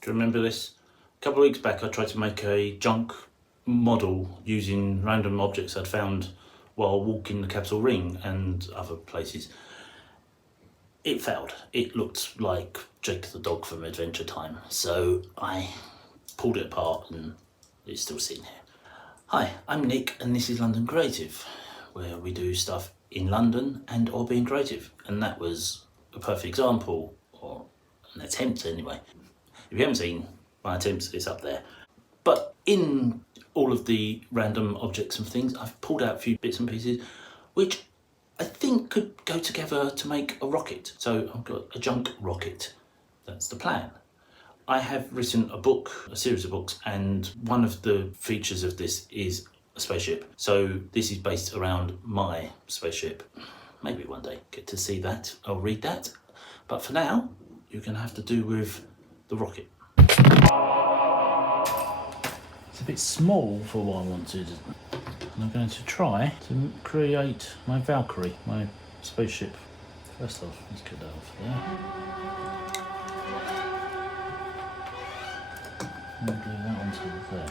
Do you remember this? A couple of weeks back I tried to make a junk model using random objects I'd found while walking the Capitol Ring and other places. It failed. It looked like Jake the dog from Adventure Time, so I pulled it apart and it's still sitting here. Hi, I'm Nick and this is London Creative, where we do stuff in London and or being creative, and that was a perfect example, or an attempt anyway. If you haven't seen my attempts, it's up there. But in all of the random objects and things, I've pulled out a few bits and pieces which I think could go together to make a rocket. So I've got a junk rocket. That's the plan. I have written a book, a series of books, and one of the features of this is a spaceship. So this is based around my spaceship. Maybe one day get to see that, I'll read that. But for now, you're gonna have to do with the rocket. It's a bit small for what I wanted. And I'm going to try to create my Valkyrie, my spaceship. First off, let's get that off there. And glue that onto there.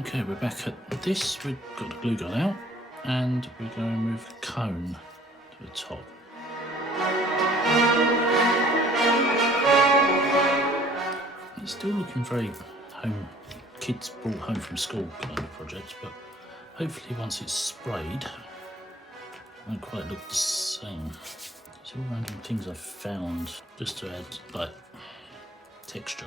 Okay, we're back at this. We've got the glue gun out and we're going to move the cone to the top. It's still looking very home, kids brought home from school kind of project, but hopefully once it's sprayed, it won't quite look the same. It's all random things I've found just to add like texture.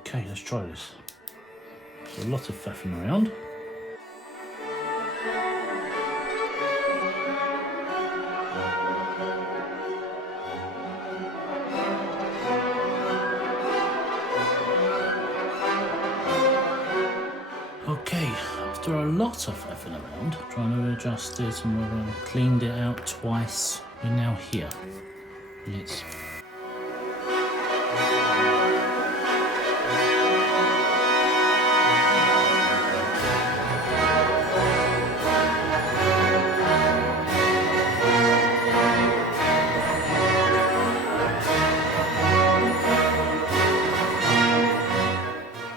Okay, let's try this. There's a lot of faffing around. Okay, After a lot of faffing around, trying to adjust it, and we've cleaned it out twice, we're now here. Let's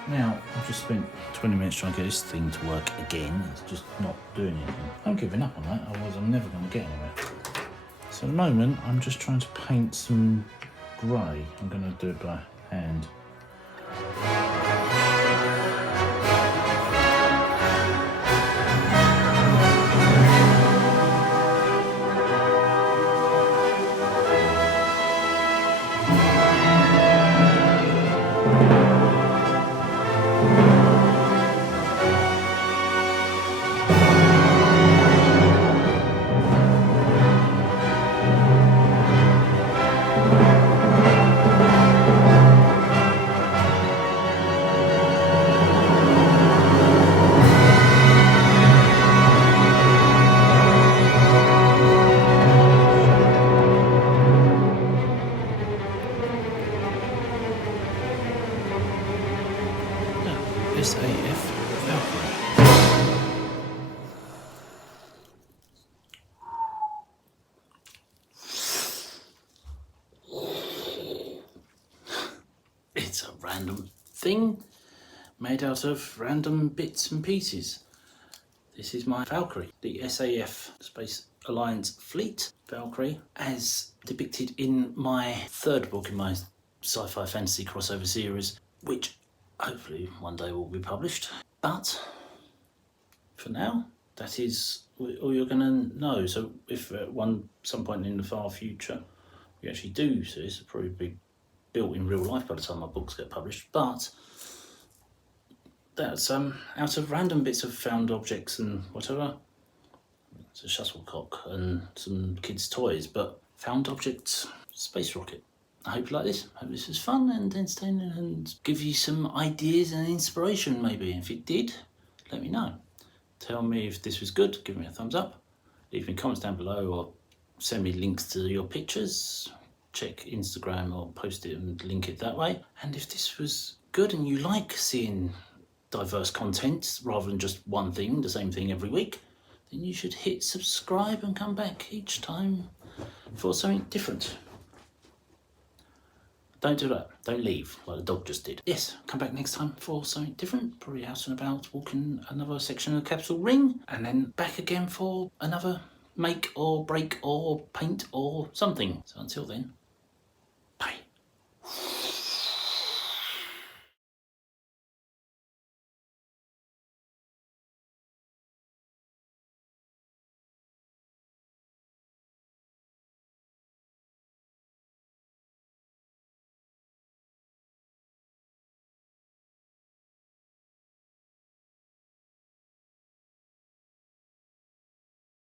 Now, I've just spent 20 minutes trying to get this thing to work again. It's just not doing anything. I'm giving up on that, otherwise I'm never going to get anywhere. So at the moment, I'm just trying to paint some grey. I'm going to do it by hand. SAF Valkyrie. It's a random thing made out of random bits and pieces. This is my Valkyrie, the SAF Space Alliance Fleet Valkyrie, as depicted in my third book in my sci-fi fantasy crossover series, which hopefully one day will be published. But for now, that is all you're going to know. So if at some point in the far future we actually do see this, it'll probably be built in real life by the time my books get published. But that's out of random bits of found objects and whatever. It's a shuttlecock and some kids' toys, but found objects, space rocket. I hope you like this. I hope this was fun and entertaining and give you some ideas and inspiration maybe. If it did, let me know. Tell me if this was good, give me a thumbs up. Leave me comments down below or send me links to your pictures. Check Instagram or post it and link it that way. And if this was good and you like seeing diverse content rather than just one thing, the same thing every week, then you should hit subscribe and come back each time for something different. Don't do that. Don't leave like the dog just did. Yes, come back next time for something different. Probably out and about walking another section of the capital ring, and then back again for another make or break or paint or something. So until then,